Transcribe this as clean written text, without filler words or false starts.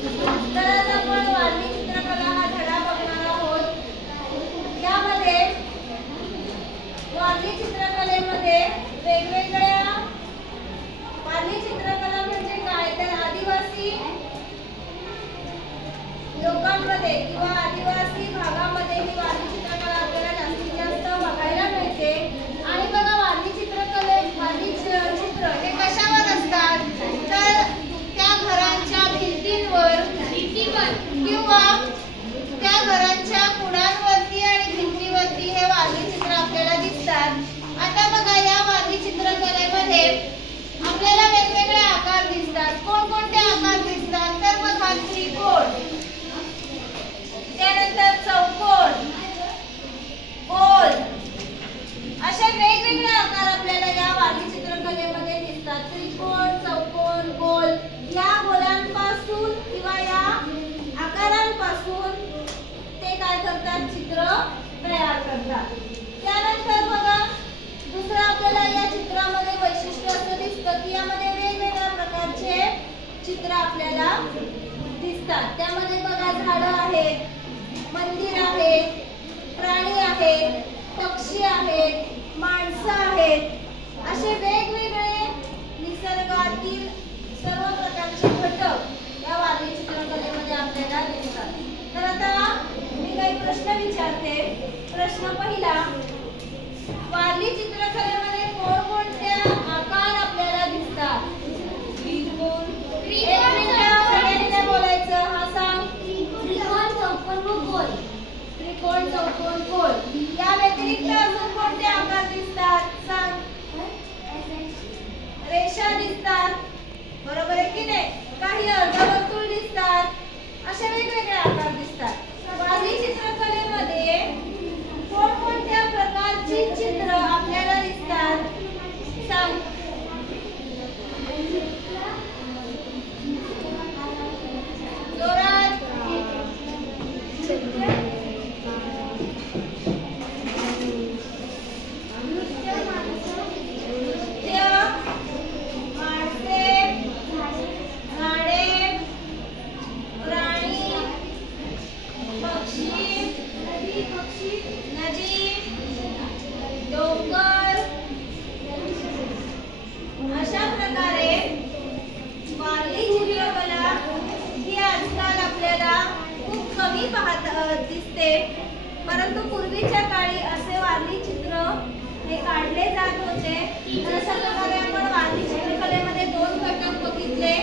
तर आज आपण वारली चित्रकला हा धडा बघणार आहोत। यामध्ये वारली चित्रकलेमध्ये वेगवेगळ्या वारली चित्रकला म्हणजे काय तर आदिवासी लोकांमध्ये किंवा आदिवासी भागामध्ये ही वारली चित्रकला आपल्याला जास्तीत जास्त बघायला मिळते। आणि बघा वारली वारली चित्र हे कशावर असतात तर त्या घरांच्या भिंतींवर किंवा त्या घरांच्या कुणांवरती आणि भिंतीवरती हे वारली चित्र आपल्याला दिसतात। आता बघा या वारली चित्रकलेमध्ये आपल्याला वेगवेगळे आकार दिसतात। कोणकोणते आकार दिसतात तर बघा त्रिकोण, त्यानंतर चौकोन, गोल असे वेगवेगळे आकार आपल्याला या वारली चित्रकलेमध्ये दिसतात। त्रिकोण, चौकोन, गोल या गोलांपासून किंवा या आकारांपासून ते काय करतात चित्र तयार करतात। त्यानंतर बघा दुसरं आपल्याला या चित्रामध्ये वैशिष्ट्य असं दिसतं की यामध्ये वेगवेगळ्या प्रकारचे चित्र आपल्याला दिसतात। त्यामध्ये बघा झाडं आहेत, मंदिर आहे, प्राणी आहेत, पक्षी आहेत, माणसं आहेत, असे वेगवेगळे निसर्गातील सर्व प्रकारचे घटक या वारली चित्रकलेमध्ये आपल्याला दिसतात। तर आता मी काही प्रश्न विचारते। प्रश्न पहिला, वारली चित्रकलेमध्ये कोणकोणत्या आकार आपल्याला दिसतात? सगळ्यांनी बोलायचं, हा सांग। त्रिकोण, चौकोन, गोल या व्यतिरिक्त अजून कोणते आकार दिसतात सांग? रेषा दिसतात, बरोबर आहे की नाही? काही अर्धवर्तुळ दिसतात, असे वेगवेगळे आकार दिसतात। वारली चित्रकलेमध्ये कोणकोणत्या प्रकारची चित्र आपल्याला दिसतात सांग? जोरात दिसते, परंतु पूर्वीच्या काळी असे वारली चित्र हे काढले जात होते। तर अशा प्रकारे आपण वारली चित्रकलेमध्ये दोन घटक बघितले।